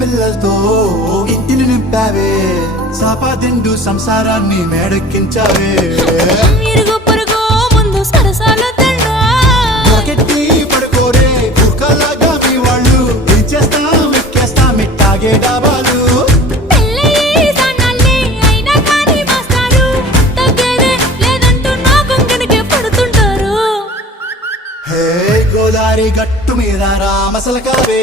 పిల్లలతో ఇంటిని నింపావే సాపాదిండు సంసారాన్ని మేడెక్కించావే ముందు సరసాలెట్టి పడుకోరే కుక్కలాగా మీ వాళ్ళు ఏం చేస్తాం ఎక్కేస్తాం ఇట్టాగే డాబాలు హే గోదారి గట్టు మీద రామసలకావే